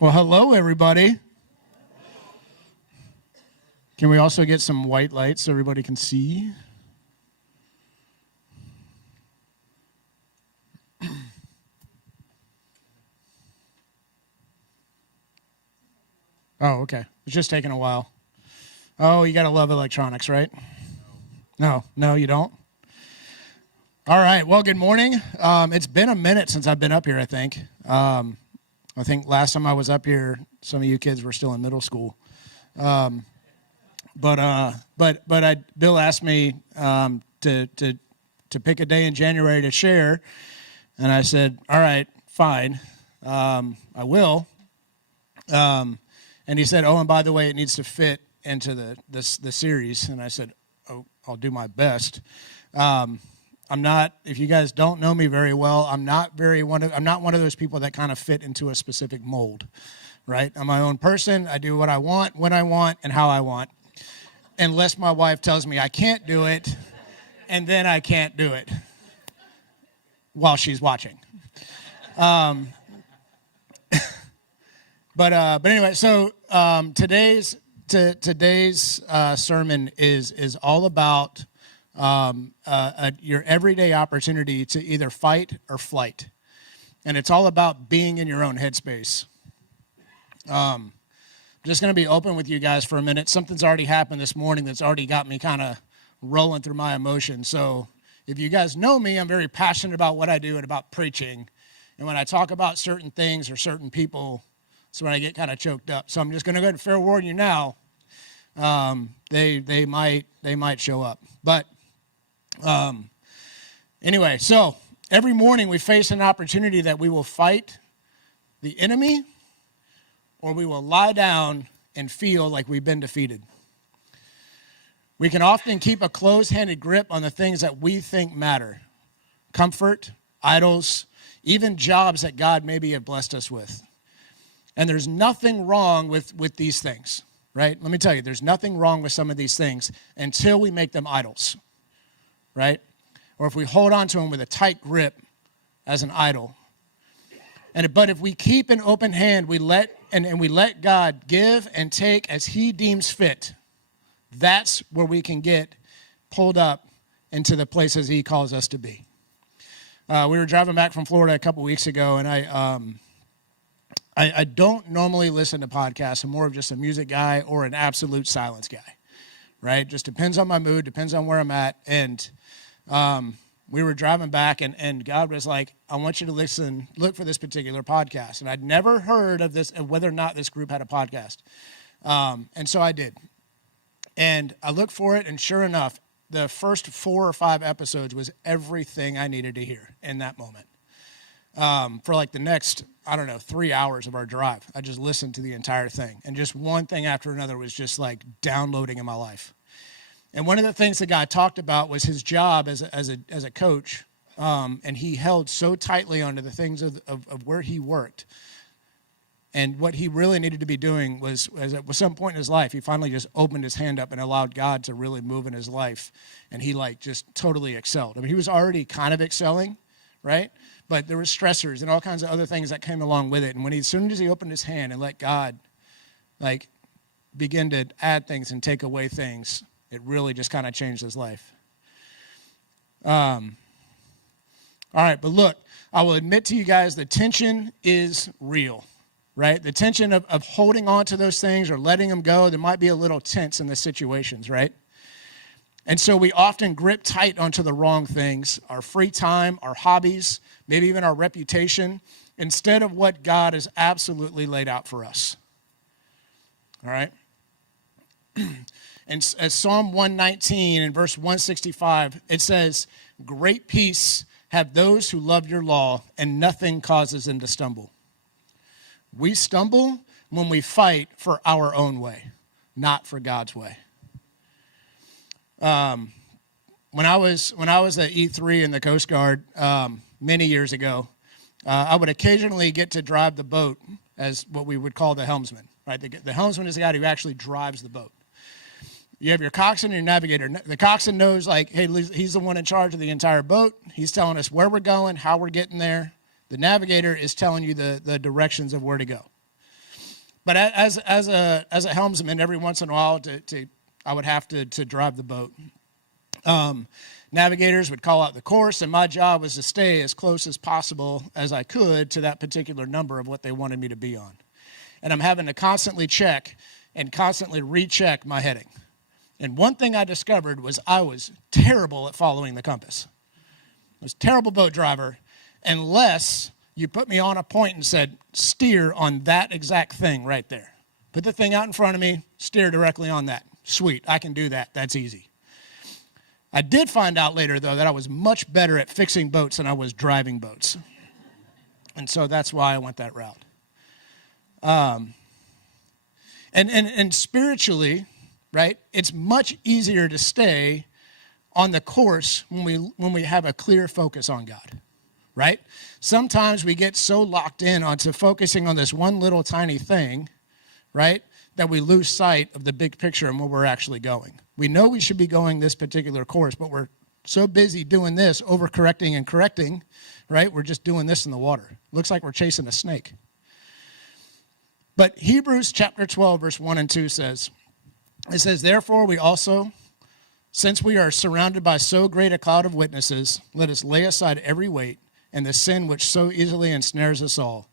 Well, hello, everybody. Can we also get some white lights so everybody can see? Oh, okay. It's just taking a while. Oh, you got to love electronics, right? No, you don't? All right. Well, good morning. It's been a minute since I've been up here, I think. I think last time I was up here, some of you kids were still in middle school. But Bill asked me to pick a day in January to share, and I said, all right, fine, I will. And he said, oh, and by the way, it needs to fit into the series. And I said, oh, I'll do my best. I'm not, if you guys don't know me very well, I'm not one of those people that kind of fit into a specific mold, right? I'm my own person. I do what I want, when I want, and how I want. Unless my wife tells me I can't do it, and then I can't do it while she's watching. But anyway, so today's sermon is all about your everyday opportunity to either fight or flight, and it's all about being in your own headspace. I'm just going to be open with you guys for a minute. Something's already happened this morning that's already got me kind of rolling through my emotions. So if you guys know me, I'm very passionate about what I do and about preaching. And when I talk about certain things or certain people, that's when I get kind of choked up. So I'm just going to go ahead and fair warn you now. They might show up. But anyway, so every morning we face an opportunity that we will fight the enemy, or we will lie down and feel like we've been defeated. We can often keep a close-handed grip on the things that we think matter. Comfort, idols, even jobs that God maybe have blessed us with. And there's nothing wrong with these things, right? Let me tell you, there's nothing wrong with some of these things until we make them idols, right? Or if we hold on to them with a tight grip as an idol. But if we keep an open hand, we let God give and take as he deems fit, that's where we can get pulled up into the places he calls us to be. We were driving back from Florida a couple weeks ago, and I don't normally listen to podcasts. I'm more of just a music guy or an absolute silence guy, right? Just depends on my mood, depends on where I'm at. And we were driving back, and God was like, I want you to look for this particular podcast. And I'd never heard of this, of whether or not this group had a podcast. And so I did. And I looked for it, and sure enough, the first 4 or 5 episodes was everything I needed to hear in that moment. For like the next, 3 hours of our drive, I just listened to the entire thing. And just one thing after another was just like downloading in my life. And one of the things the guy talked about was his job as a coach, and he held so tightly onto the things of where he worked. And what he really needed to be doing was at some point in his life, he finally just opened his hand up and allowed God to really move in his life. And he just totally excelled. I mean, he was already kind of excelling, right? But there were stressors and all kinds of other things that came along with it. And as soon as he opened his hand and let God begin to add things and take away things, it really just kind of changed his life. All right, but look, I will admit to you guys, the tension is real, right? The tension of holding on to those things or letting them go, there might be a little tense in the situations, right? And so we often grip tight onto the wrong things, our free time, our hobbies, maybe even our reputation, instead of what God has absolutely laid out for us. All right? And as Psalm 119 and verse 165, it says, great peace have those who love your law, and nothing causes them to stumble. We stumble when we fight for our own way, not for God's way. When I was at E3 in the Coast Guard many years ago, I would occasionally get to drive the boat as what we would call the helmsman. Right, the helmsman is the guy who actually drives the boat. You have your coxswain and your navigator. The coxswain knows, hey, he's the one in charge of the entire boat. He's telling us where we're going, how we're getting there. The navigator is telling you the directions of where to go. But as a helmsman, every once in a while, I would have to drive the boat. Navigators would call out the course, and my job was to stay as close as possible as I could to that particular number of what they wanted me to be on. And I'm having to constantly check and constantly recheck my heading. And one thing I discovered was I was terrible at following the compass. I was a terrible boat driver unless you put me on a point and said, steer on that exact thing right there. Put the thing out in front of me, steer directly on that. Sweet, I can do that. That's easy. I did find out later, though, that I was much better at fixing boats than I was driving boats. And so that's why I went that route. And spiritually, right, it's much easier to stay on the course when we have a clear focus on God, right? Sometimes we get so locked in onto focusing on this one little tiny thing, right, that we lose sight of the big picture and where we're actually going. We know we should be going this particular course, but we're so busy doing this, overcorrecting and correcting, right? We're just doing this in the water. Looks like we're chasing a snake. But Hebrews chapter 12, verse 1 and 2 says, therefore we also, since we are surrounded by so great a cloud of witnesses, let us lay aside every weight and the sin which so easily ensnares us all,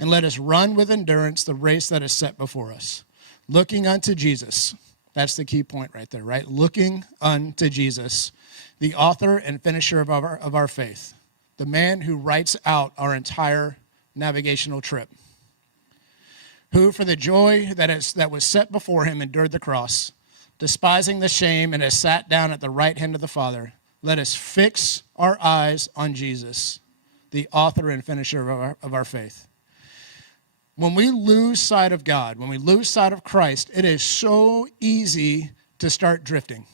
and let us run with endurance the race that is set before us, looking unto Jesus. That's the key point right there, right? Looking unto Jesus, the author and finisher of our faith, the man who writes out our entire navigational trip, who for the joy that was set before him endured the cross, despising the shame, and has sat down at the right hand of the Father. Let us fix our eyes on Jesus, the author and finisher of our faith. When we lose sight of God, when we lose sight of Christ, it is so easy to start drifting.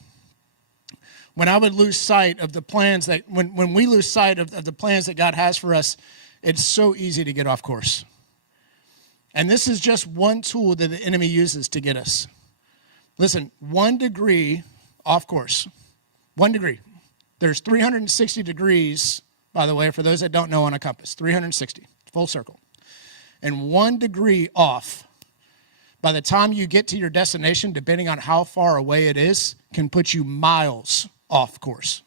When I would lose sight of the plans when we lose sight of the plans that God has for us, it's so easy to get off course. And this is just one tool that the enemy uses to get us. Listen, 1 degree off course. 1 degree. There's 360 degrees, by the way, for those that don't know on a compass. 360, full circle. And 1 degree off, by the time you get to your destination, depending on how far away it is, can put you miles off course.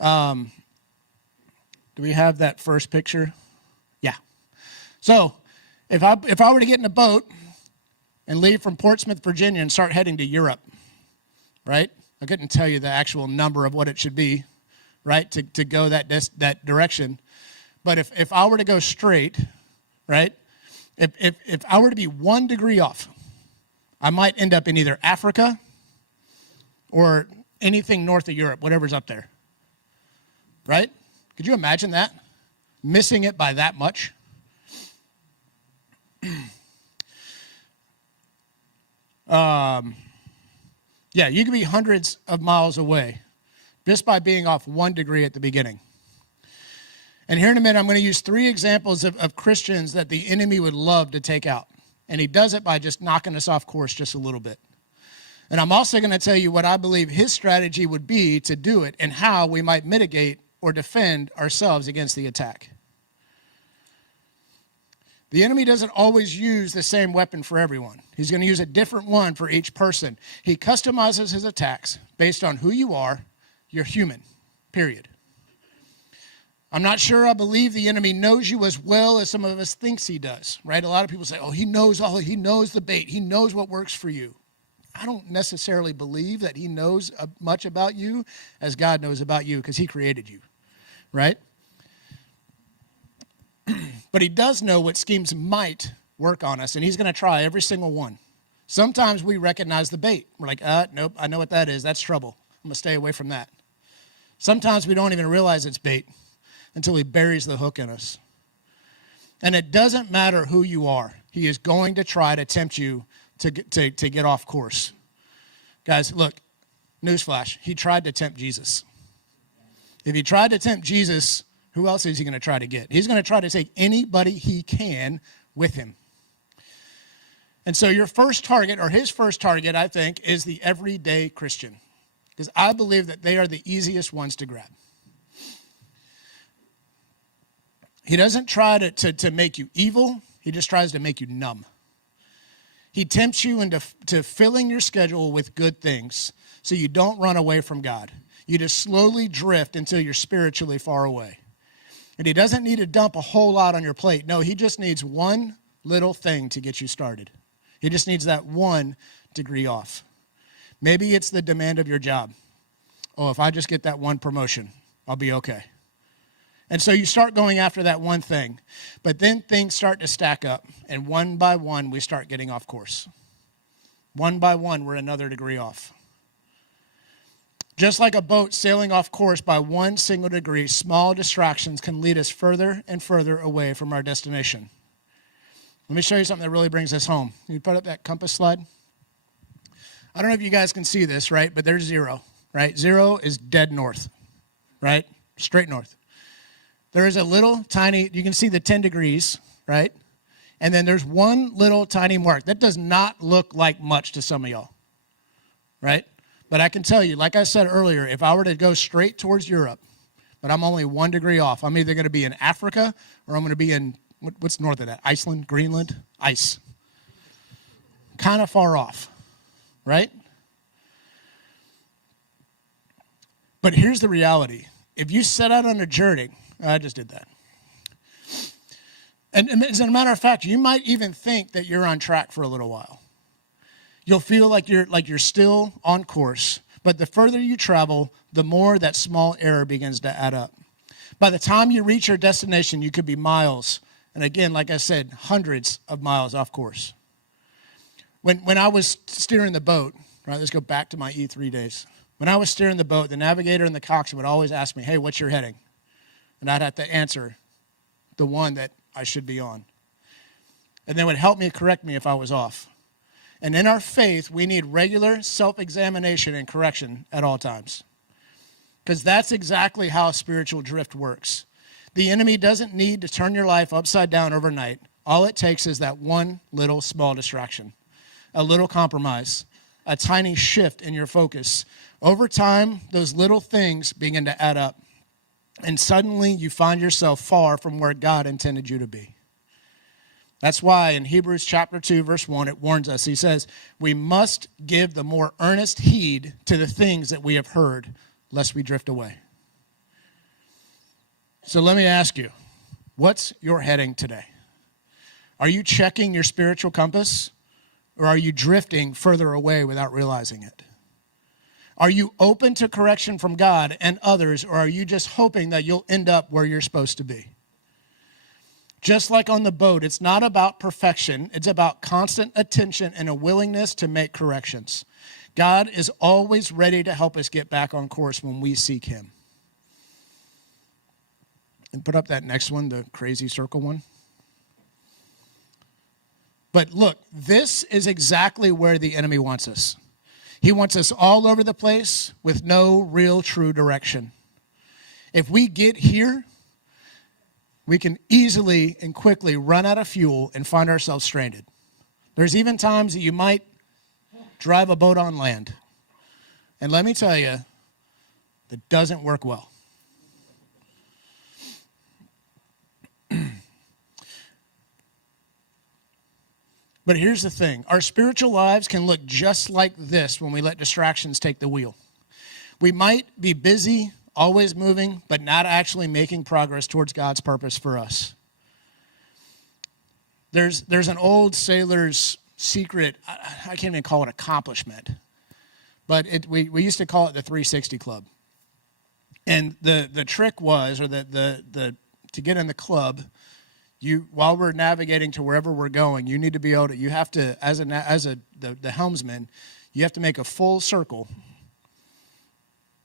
Do we have that first picture? Yeah. So if I were to get in a boat and leave from Portsmouth, Virginia, and start heading to Europe, right? I couldn't tell you the actual number of what it should be, right, to go that direction. But if I were to go straight, right, if I were to be 1 degree off, I might end up in either Africa or anything north of Europe, whatever's up there, right? Could you imagine that? Missing it by that much? Yeah, you could be hundreds of miles away just by being off 1 degree at the beginning. And here in a minute, I'm going to use 3 examples of Christians that the enemy would love to take out. And he does it by just knocking us off course just a little bit. And I'm also going to tell you what I believe his strategy would be to do it and how we might mitigate or defend ourselves against the attack. The enemy doesn't always use the same weapon for everyone. He's going to use a different one for each person. He customizes his attacks based on who you are. You're human, period. I'm not sure I believe the enemy knows you as well as some of us thinks he does, right? A lot of people say, oh, he knows the bait. He knows what works for you. I don't necessarily believe that he knows much about you as God knows about you because he created you, right? But he does know what schemes might work on us, and he's going to try every single one. Sometimes we recognize the bait. We're like, nope, I know what that is. That's trouble. I'm going to stay away from that. Sometimes we don't even realize it's bait until he buries the hook in us. And it doesn't matter who you are. He is going to try to tempt you to get off course. Guys, look, newsflash, he tried to tempt Jesus. If he tried to tempt Jesus, who else is he going to try to get? He's going to try to take anybody he can with him. And so your first target, or his first target, I think, is the everyday Christian. Because I believe that they are the easiest ones to grab. He doesn't try to make you evil. He just tries to make you numb. He tempts you into filling your schedule with good things so you don't run away from God. You just slowly drift until you're spiritually far away. And he doesn't need to dump a whole lot on your plate. No, he just needs one little thing to get you started. He just needs that 1 degree off. Maybe it's the demand of your job. Oh, if I just get that one promotion, I'll be okay. And so you start going after that one thing. But then things start to stack up. And one by one, we start getting off course. One by one, we're another degree off. Just like a boat sailing off course by 1 single degree, small distractions can lead us further and further away from our destination. Let me show you something that really brings us home. Can you put up that compass slide? I don't know if you guys can see this, right? But there's 0, right? 0 is dead north, right? Straight north. There is a little tiny, you can see the 10 degrees, right? And then there's one little tiny mark. That does not look like much to some of y'all, right? But I can tell you, like I said earlier, if I were to go straight towards Europe, but I'm only 1 degree off, I'm either going to be in Africa or I'm going to be in, what's north of that? Iceland, Greenland, ice. Kind of far off, right? But here's the reality. If you set out on a journey, I just did that. And as a matter of fact, you might even think that you're on track for a little while. You'll feel like you're still on course, but the further you travel, the more that small error begins to add up. By the time you reach your destination, you could be miles, and again, like I said, hundreds of miles off course. When I was steering the boat, right, let's go back to my E3 days. When I was steering the boat, the navigator and the coxswain would always ask me, hey, what's your heading? And I'd have to answer the one that I should be on. And they would help me, correct me if I was off. And in our faith, we need regular self-examination and correction at all times. Because that's exactly how spiritual drift works. The enemy doesn't need to turn your life upside down overnight. All it takes is that one little small distraction, a little compromise, a tiny shift in your focus. Over time, those little things begin to add up. And suddenly you find yourself far from where God intended you to be. That's why in Hebrews chapter 2, verse 1, it warns us. He says, we must give the more earnest heed to the things that we have heard, lest we drift away. So let me ask you, what's your heading today? Are you checking your spiritual compass, or are you drifting further away without realizing it? Are you open to correction from God and others, or are you just hoping that you'll end up where you're supposed to be? Just like on the boat, it's not about perfection. It's about constant attention and a willingness to make corrections. God is always ready to help us get back on course when we seek him. And put up that next one, the crazy circle one. But look, this is exactly where the enemy wants us. He wants us all over the place with no real true direction. If we get here, we can easily and quickly run out of fuel and find ourselves stranded. There's even times that you might drive a boat on land. And let me tell you, that doesn't work well. But here's the thing. Our spiritual lives can look just like this when we let distractions take the wheel. We might be busy, always moving, but not actually making progress towards God's purpose for us. There's an old sailor's secret, I can't even call it accomplishment, but we used to call it the 360 Club. And the trick was, or the to get in the club, while we're navigating to wherever we're going, you need to be able to, you have to, as the helmsman, you have to make a full circle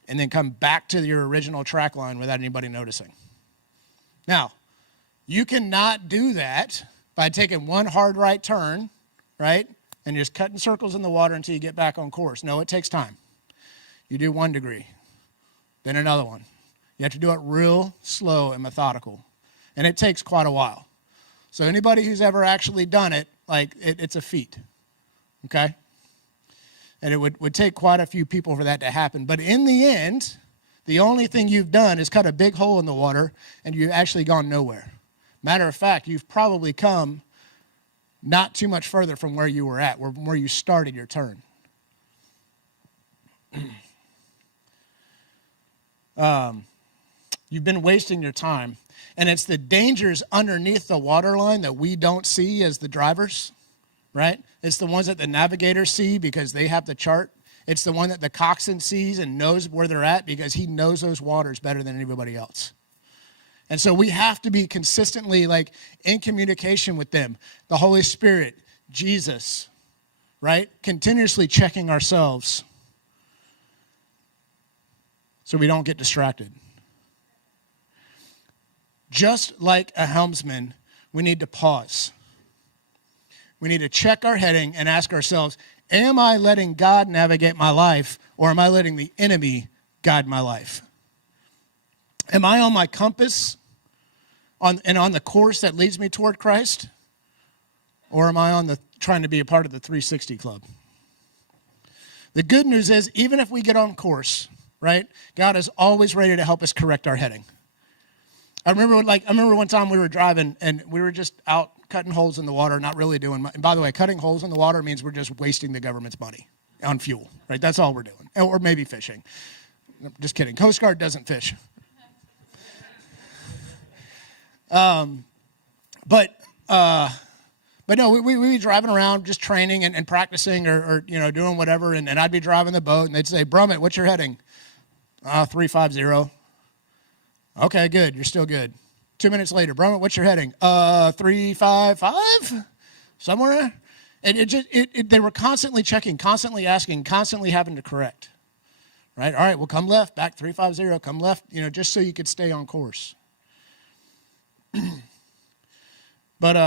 and then come back to your original track line without anybody noticing. Now, you cannot do that by taking one hard right turn, right, and just cutting circles in the water until you get back on course. No, it takes time. You do 1 degree, then another one. You have to do it real slow and methodical, and it takes quite a while. So anybody who's ever actually done it, it's a feat, okay? And it would take quite a few people for that to happen. But in the end, the only thing you've done is cut a big hole in the water, and you've actually gone nowhere. Matter of fact, you've probably come not too much further from where you were at, where you started your turn. You've been wasting your time. And it's the dangers underneath the waterline that we don't see as the drivers, right? It's the ones that the navigators see because they have the chart. It's the one that the coxswain sees and knows where they're at because he knows those waters better than anybody else. And so we have to be consistently like in communication with them. The Holy Spirit, Jesus, right? Continuously checking ourselves so we don't get distracted. Just like a helmsman, we need to pause. We need to check our heading and ask ourselves, am I letting God navigate my life, or am I letting the enemy guide my life? Am I on my compass on the course that leads me toward Christ, or am I trying to be a part of the 360 club? The good news is, even if we get on course, right, God is always ready to help us correct our heading. I remember one time we were driving and we were just out cutting holes in the water, not really doing much. And by the way, cutting holes in the water means we're just wasting the government's money on fuel, right? That's all we're doing. Or maybe fishing. Just kidding. Coast Guard doesn't fish. But no, we'd be driving around just training and practicing or doing whatever. And I'd be driving the boat and they'd say, Brummett, what's your heading? 350. Okay, good. You're still good. 2 minutes later, Brummett, what's your heading? 355? Somewhere? And they were constantly checking, constantly asking, constantly having to correct. Right? All right, well, come left, back 350, come left, just so you could stay on course. But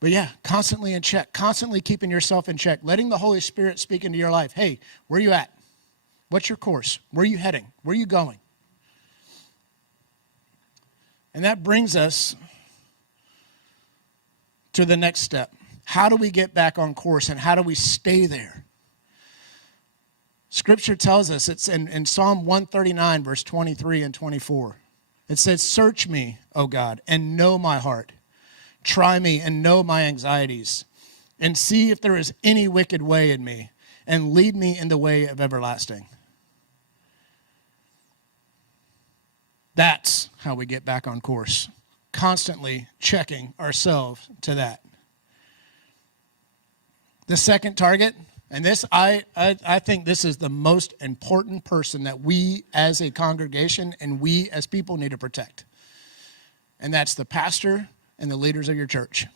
yeah, constantly in check, constantly keeping yourself in check, letting the Holy Spirit speak into your life. Hey, where are you at? What's your course? Where are you heading? Where are you going? And that brings us to the next step. How do we get back on course and how do we stay there? Scripture tells us, it's in Psalm 139, verse 23 and 24. It says, search me, O God, and know my heart. Try me and know my anxieties, and see if there is any wicked way in me, and lead me in the way of everlasting. That's how we get back on course, constantly checking ourselves to that. The second target, and this I think this is the most important person that we as a congregation and we as people need to protect. And that's the pastor and the leaders of your church.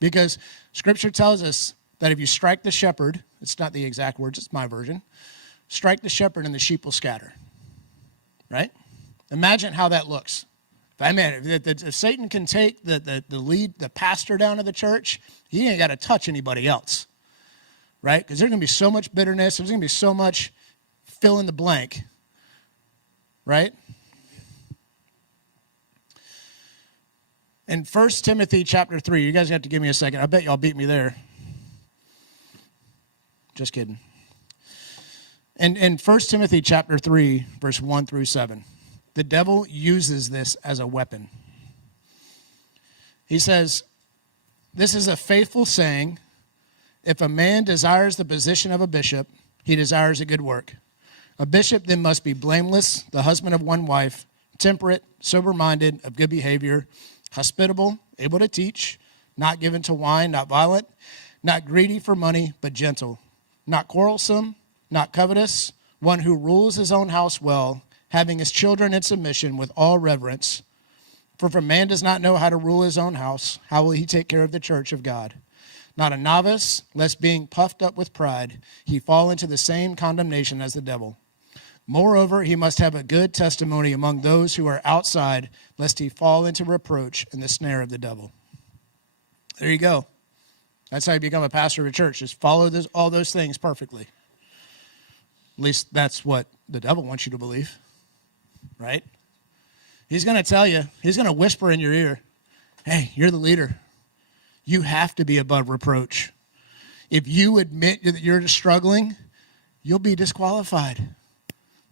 Because Scripture tells us that if you strike the shepherd, it's not the exact words, it's my version, strike the shepherd and the sheep will scatter. Right? Imagine how that looks. If Satan can take the lead, the pastor down to the church, he ain't got to touch anybody else, right? Because there's going to be so much bitterness. There's going to be so much fill in the blank, right? In 1 Timothy chapter 3, you guys have to give me a second. I bet y'all beat me there. Just kidding. In 1 Timothy chapter 3, verse 1 through 7, the devil uses this as a weapon. He says, this is a faithful saying, if a man desires the position of a bishop, he desires a good work. A bishop then must be blameless, the husband of one wife, temperate, sober-minded, of good behavior, hospitable, able to teach, not given to wine, not violent, not greedy for money, but gentle, not quarrelsome, not covetous, one who rules his own house well, having his children in submission with all reverence. For if a man does not know how to rule his own house, how will he take care of the church of God? Not a novice, lest being puffed up with pride, he fall into the same condemnation as the devil. Moreover, he must have a good testimony among those who are outside, lest he fall into reproach and the snare of the devil. There you go. That's how you become a pastor of a church. Just follow all those things perfectly. At least that's what the devil wants you to believe. Right? He's going to tell you, he's going to whisper in your ear, hey, you're the leader. You have to be above reproach. If you admit that you're struggling, you'll be disqualified.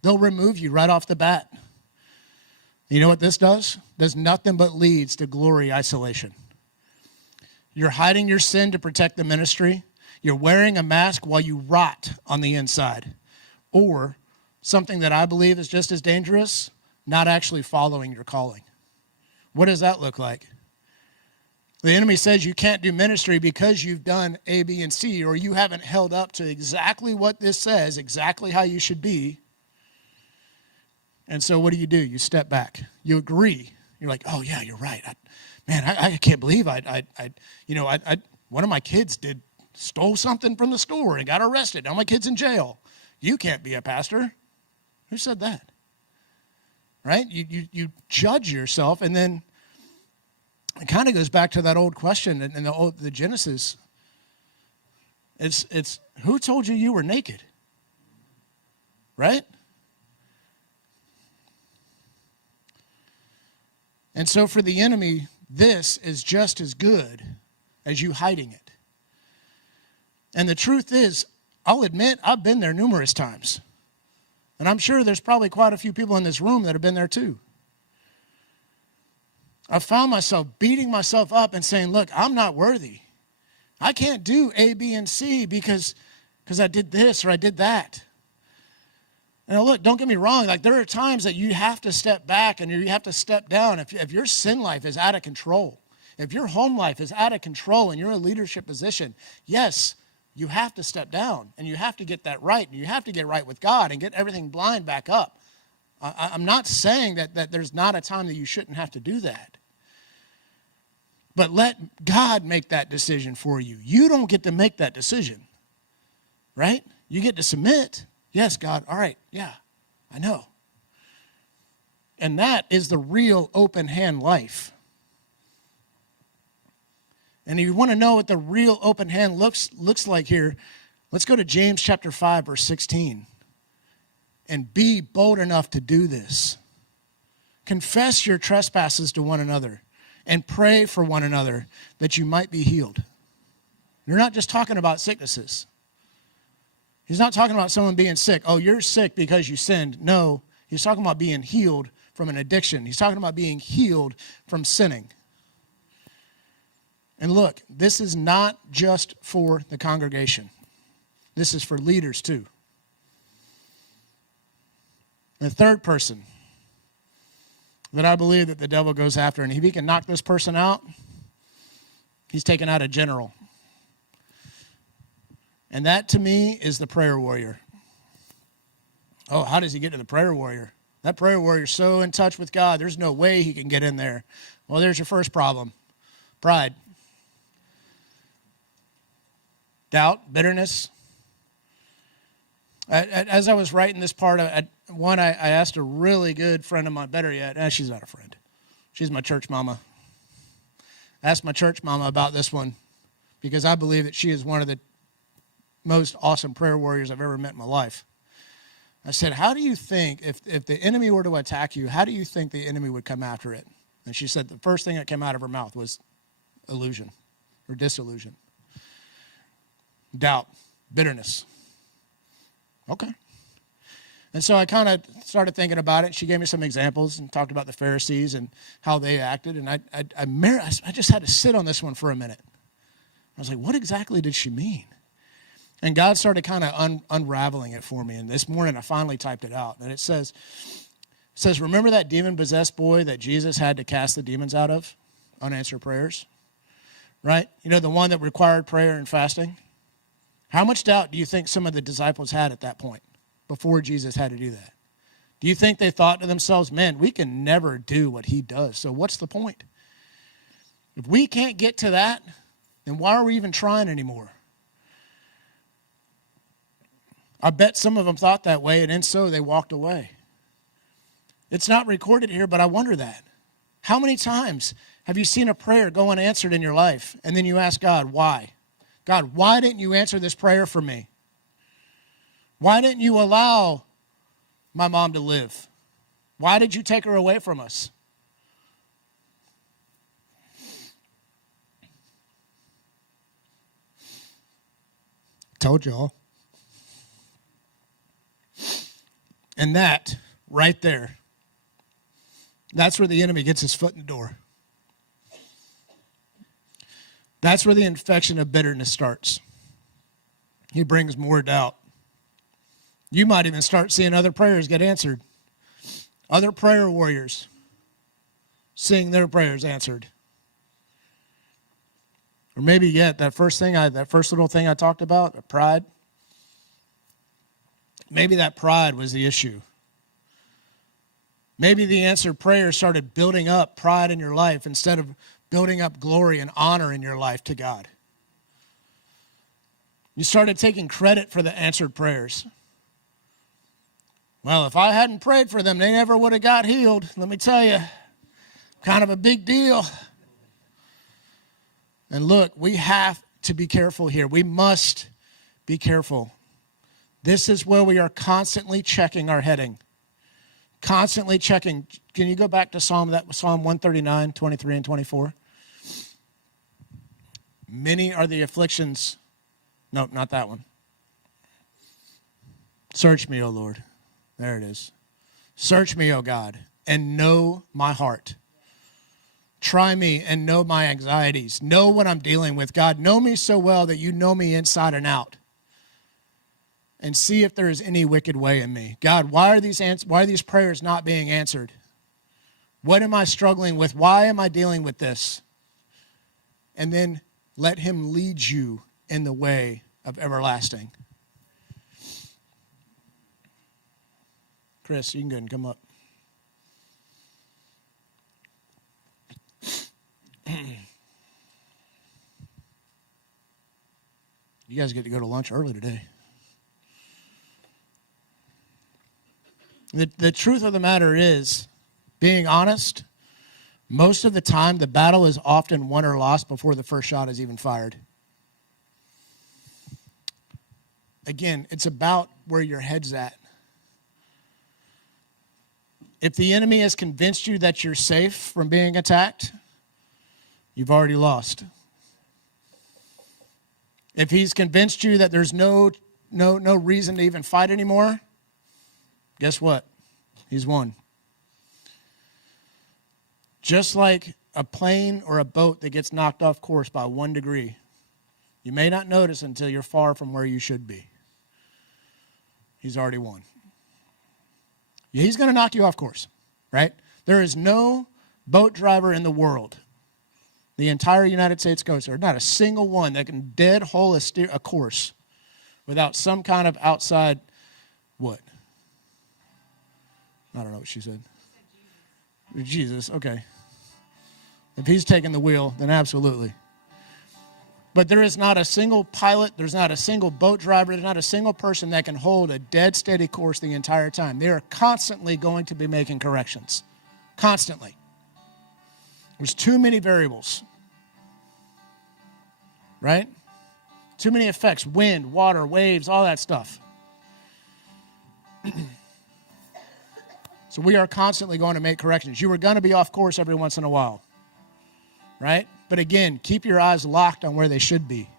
They'll remove you right off the bat. You know what this does? Does nothing but leads to glory isolation. You're hiding your sin to protect the ministry. You're wearing a mask while you rot on the inside. Or something that I believe is just as dangerous, not actually following your calling. What does that look like? The enemy says you can't do ministry because you've done A, B, and C, or you haven't held up to exactly what this says, exactly how you should be. And so what do? You step back. You agree. You're like, oh, yeah, you're right. I can't believe one of my kids stole something from the store and got arrested. Now my kid's in jail. You can't be a pastor. Who said that? Right? You judge yourself, and then it kind of goes back to that old question in the Genesis. It's who told you were naked? Right? And so for the enemy, this is just as good as you hiding it. And the truth is, I'll admit, I've been there numerous times. And I'm sure there's probably quite a few people in this room that have been there too. I found myself beating myself up and saying, look, I'm not worthy. I can't do A, B, and C because I did this or I did that. And look, don't get me wrong. Like, there are times that you have to step back and you have to step down. If your sin life is out of control, if your home life is out of control and you're in a leadership position, yes, you have to step down and you have to get that right. And you have to get right with God and get everything blind back up. I'm not saying that there's not a time that you shouldn't have to do that. But let God make that decision for you. You don't get to make that decision, right? You get to submit. Yes, God, all right, yeah, I know. And that is the real open hand life. And if you want to know what the real open hand looks like here, let's go to James chapter 5, verse 16. And be bold enough to do this. Confess your trespasses to one another and pray for one another that you might be healed. You're not just talking about sicknesses. He's not talking about someone being sick. Oh, you're sick because you sinned. No, he's talking about being healed from an addiction. He's talking about being healed from sinning. And look, this is not just for the congregation. This is for leaders too. The third person that I believe that the devil goes after, and if he can knock this person out, he's taken out a general. And that, to me, is the prayer warrior. Oh, how does he get to the prayer warrior? That prayer warrior is so in touch with God, there's no way he can get in there. Well, there's your first problem. Pride. Doubt, bitterness. As I was writing this part, I asked a really good friend of mine, better yet, she's not a friend. She's my church mama. I asked my church mama about this one because I believe that she is one of the most awesome prayer warriors I've ever met in my life. I said, how do you think, if the enemy were to attack you, how do you think the enemy would come after it? And she said the first thing that came out of her mouth was illusion or disillusion. Doubt, bitterness. Okay. And so I kind of started thinking about it. She gave me some examples and talked about the Pharisees and how they acted. And I just had to sit on this one for a minute. I was like, what exactly did she mean? And God started kind of unraveling it for me. And this morning I finally typed it out. And it says, remember that demon-possessed boy that Jesus had to cast the demons out of? Unanswered prayers. Right? You know, the one that required prayer and fasting? How much doubt do you think some of the disciples had at that point before Jesus had to do that? Do you think they thought to themselves, man, we can never do what he does, so what's the point? If we can't get to that, then why are we even trying anymore? I bet some of them thought that way, and so they walked away. It's not recorded here, but I wonder that. How many times have you seen a prayer go unanswered in your life, and then you ask God, why? God, why didn't you answer this prayer for me? Why didn't you allow my mom to live? Why did you take her away from us? Told y'all. And that, right there, that's where the enemy gets his foot in the door. That's where the infection of bitterness starts. He brings more doubt. You might even start seeing other prayers get answered. Other prayer warriors seeing their prayers answered. Or maybe yet that first little thing I talked about, pride. Maybe that pride was the issue. Maybe the answered prayer started building up pride in your life instead of building up glory and honor in your life to God. You started taking credit for the answered prayers. Well, if I hadn't prayed for them, they never would have got healed. Let me tell you, kind of a big deal. And look, we have to be careful here. We must be careful. This is where we are constantly checking our heading. Constantly checking. Can you go back to Psalm 139, 23 and 24? Many are the afflictions. No, not that one. Search me, O Lord. There it is. Search me, O God, and know my heart. Try me and know my anxieties. Know what I'm dealing with. God, know me so well that you know me inside and out. And see if there is any wicked way in me. God, why are these prayers not being answered? What am I struggling with? Why am I dealing with this? And then let him lead you in the way of everlasting. Chris, you can go ahead and come up. You guys get to go to lunch early today. The truth of the matter is, being honest, most of the time the battle is often won or lost before the first shot is even fired. Again, it's about where your head's at. If the enemy has convinced you that you're safe from being attacked, you've already lost. If he's convinced you that there's no reason to even fight anymore, guess what? He's won. Just like a plane or a boat that gets knocked off course by 1 degree, you may not notice until you're far from where you should be. He's already won. He's going to knock you off course, right? There is no boat driver in the world, the entire United States Coast Guard, not a single one that can dead hole a course without some kind of outside what? I don't know what she said. Jesus, okay. If he's taking the wheel, then absolutely. But there is not a single pilot, there's not a single boat driver, there's not a single person that can hold a dead steady course the entire time. They are constantly going to be making corrections. Constantly. There's too many variables. Right? Too many effects. Wind, water, waves, all that stuff. So we are constantly going to make corrections. You are going to be off course every once in a while. Right? But again, keep your eyes locked on where they should be.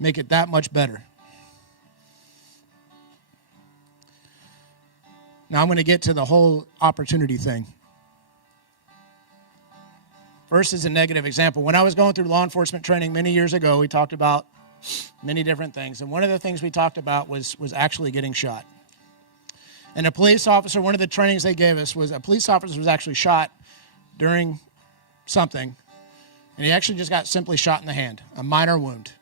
Make it that much better. Now I'm going to get to the whole opportunity thing. First is a negative example. When I was going through law enforcement training many years ago, we talked about many different things. And one of the things we talked about was actually getting shot. And a police officer, one of the trainings they gave us was a police officer was actually shot during something. And he actually just got simply shot in the hand, a minor wound.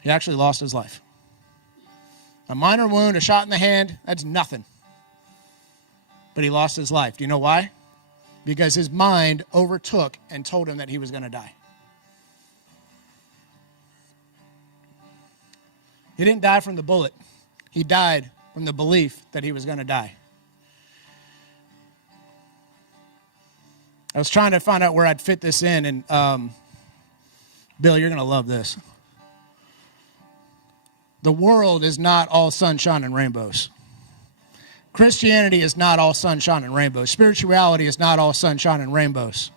He actually lost his life. A minor wound, a shot in the hand, that's nothing. But he lost his life. Do you know why? Because his mind overtook and told him that he was going to die. He didn't die from the bullet. He died from the belief that he was going to die. I was trying to find out where I'd fit this in, and Bill, you're going to love this. The world is not all sunshine and rainbows. Christianity is not all sunshine and rainbows. Spirituality is not all sunshine and rainbows.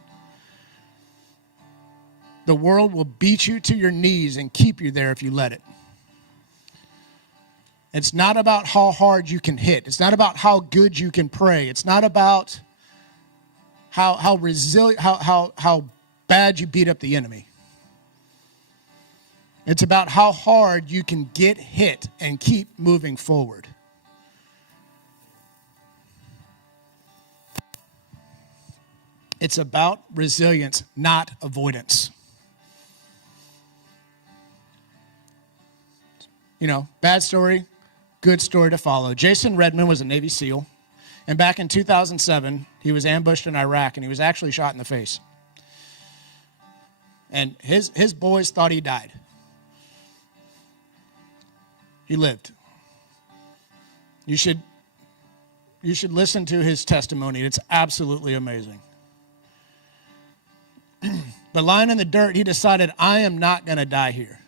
The world will beat you to your knees and keep you there if you let it. It's not about how hard you can hit. It's not about how good you can pray. It's not about how resilient, how bad you beat up the enemy. It's about how hard you can get hit and keep moving forward. It's about resilience, not avoidance. You know, bad story, good story to follow. Jason Redman was a Navy SEAL, and back in 2007, he was ambushed in Iraq, and he was actually shot in the face. And his boys thought he died. He lived. You should listen to his testimony. It's absolutely amazing. But lying in the dirt, he decided, I am not going to die here.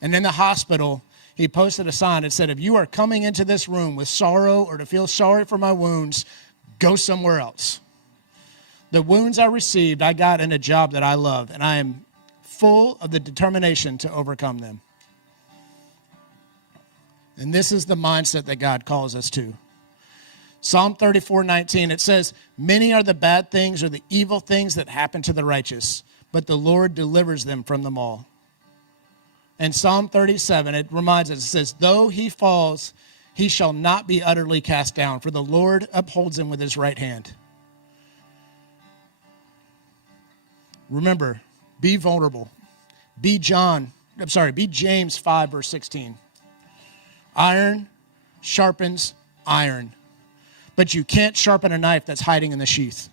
And in the hospital, he posted a sign that said, if you are coming into this room with sorrow or to feel sorry for my wounds, go somewhere else. The wounds I received, I got in a job that I love, and I am full of the determination to overcome them. And this is the mindset that God calls us to. Psalm 34:19, it says, many are the bad things or the evil things that happen to the righteous, but the Lord delivers them from them all. And Psalm 37, it reminds us, it says, though he falls, he shall not be utterly cast down, for the Lord upholds him with his right hand. Remember, be vulnerable. Be James 5, verse 16. Iron sharpens iron, but you can't sharpen a knife that's hiding in the sheath.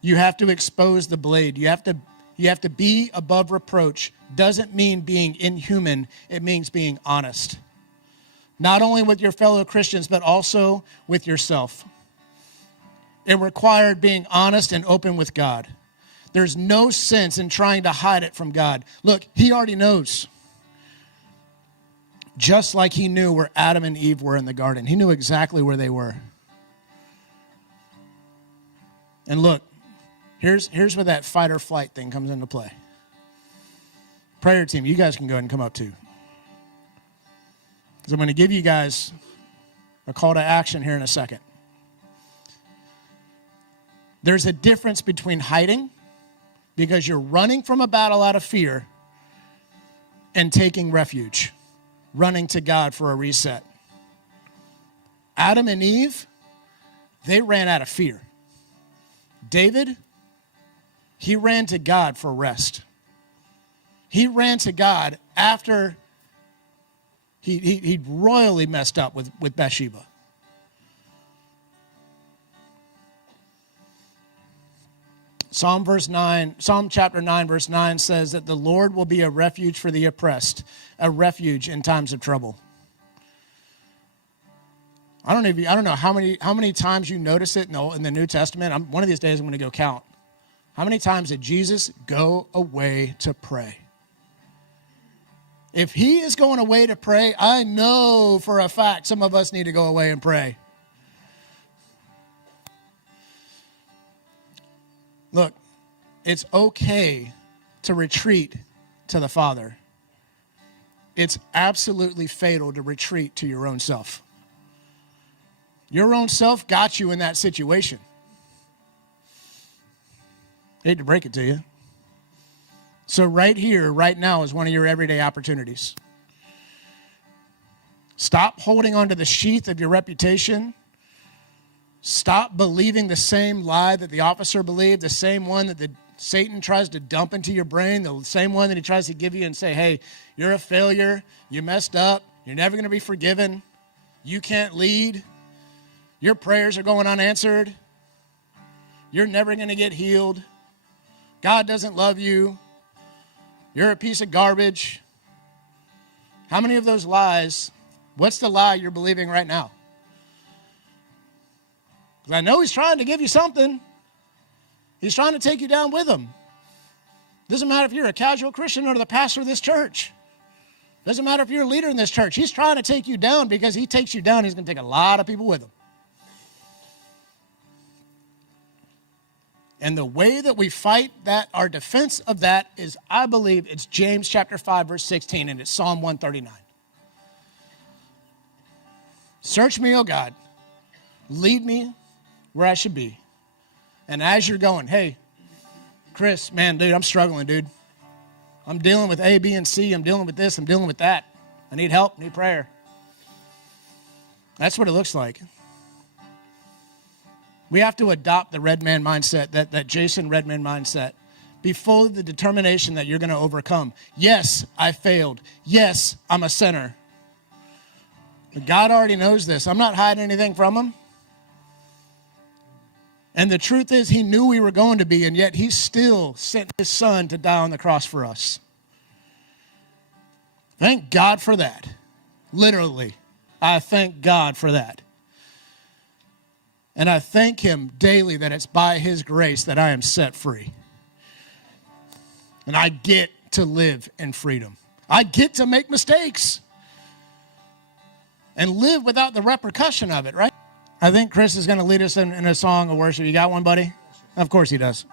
You have to expose the blade. You have to be above reproach. Doesn't mean being inhuman. It means being honest. Not only with your fellow Christians, but also with yourself. It required being honest and open with God. There's no sense in trying to hide it from God. Look, he already knows. Just like he knew where Adam and Eve were in the garden. He knew exactly where they were. And look, here's where that fight or flight thing comes into play. Prayer team, you guys can go ahead and come up too. Because I'm going to give you guys a call to action here in a second. There's a difference between hiding, because you're running from a battle out of fear, and taking refuge, running to God for a reset. Adam and Eve, they ran out of fear. David, he ran to God for rest. He ran to God after he royally messed up with Bathsheba. Psalm chapter 9, verse 9 says that the Lord will be a refuge for the oppressed, a refuge in times of trouble. I don't know how many times you notice it in the New Testament. One of these days I'm going to go count. How many times did Jesus go away to pray? If he is going away to pray, I know for a fact some of us need to go away and pray. Look, it's okay to retreat to the Father. It's absolutely fatal to retreat to your own self. Your own self got you in that situation. I hate to break it to you. So right here, right now is one of your everyday opportunities. Stop holding on to the sheath of your reputation. Stop believing the same lie that the officer believed, the same one that Satan tries to dump into your brain, the same one that he tries to give you and say, hey, you're a failure, you messed up, you're never going to be forgiven, you can't lead, your prayers are going unanswered, you're never going to get healed, God doesn't love you, you're a piece of garbage. How many of those lies, what's the lie you're believing right now? I know he's trying to give you something. He's trying to take you down with him. Doesn't matter if you're a casual Christian or the pastor of this church. Doesn't matter if you're a leader in this church. He's trying to take you down, because he takes you down, he's going to take a lot of people with him. And the way that we fight that, our defense of that is, I believe, it's James chapter 5, verse 16, and it's Psalm 139. Search me, O God. Lead me where I should be. And as you're going, hey, Chris, man, dude, I'm struggling, dude. I'm dealing with A, B, and C. I'm dealing with this. I'm dealing with that. I need help, need prayer. That's what it looks like. We have to adopt the red man mindset, that Jason Redman mindset. Be full of the determination that you're going to overcome. Yes, I failed. Yes, I'm a sinner. But God already knows this. I'm not hiding anything from him. And the truth is, he knew we were going to be, and yet he still sent his son to die on the cross for us. Thank God for that. Literally, I thank God for that. And I thank him daily that it's by his grace that I am set free. And I get to live in freedom. I get to make mistakes and live without the repercussion of it, right? I think Chris is going to lead us in a song of worship. You got one, buddy? Of course he does.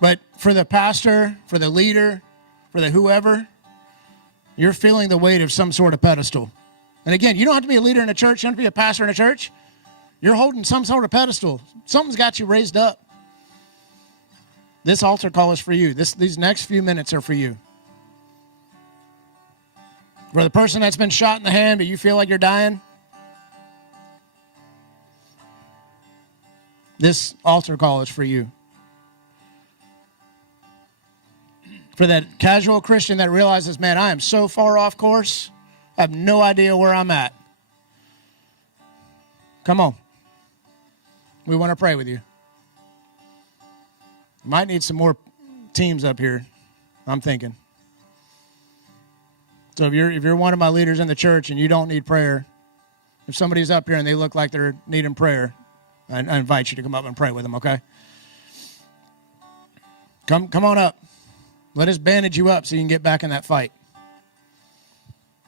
But for the pastor, for the leader, for the whoever, you're feeling the weight of some sort of pedestal. And again, you don't have to be a leader in a church. You don't have to be a pastor in a church. You're holding some sort of pedestal. Something's got you raised up. This altar call is for you. These next few minutes are for you. For the person that's been shot in the hand, but you feel like you're dying, this altar call is for you. For that casual Christian that realizes, man, I am so far off course, I have no idea where I'm at. Come on. We want to pray with you. Might need some more teams up here, I'm thinking. So if you're one of my leaders in the church and you don't need prayer, if somebody's up here and they look like they're needing prayer, I invite you to come up and pray with them, okay? Come on up. Let us bandage you up so you can get back in that fight.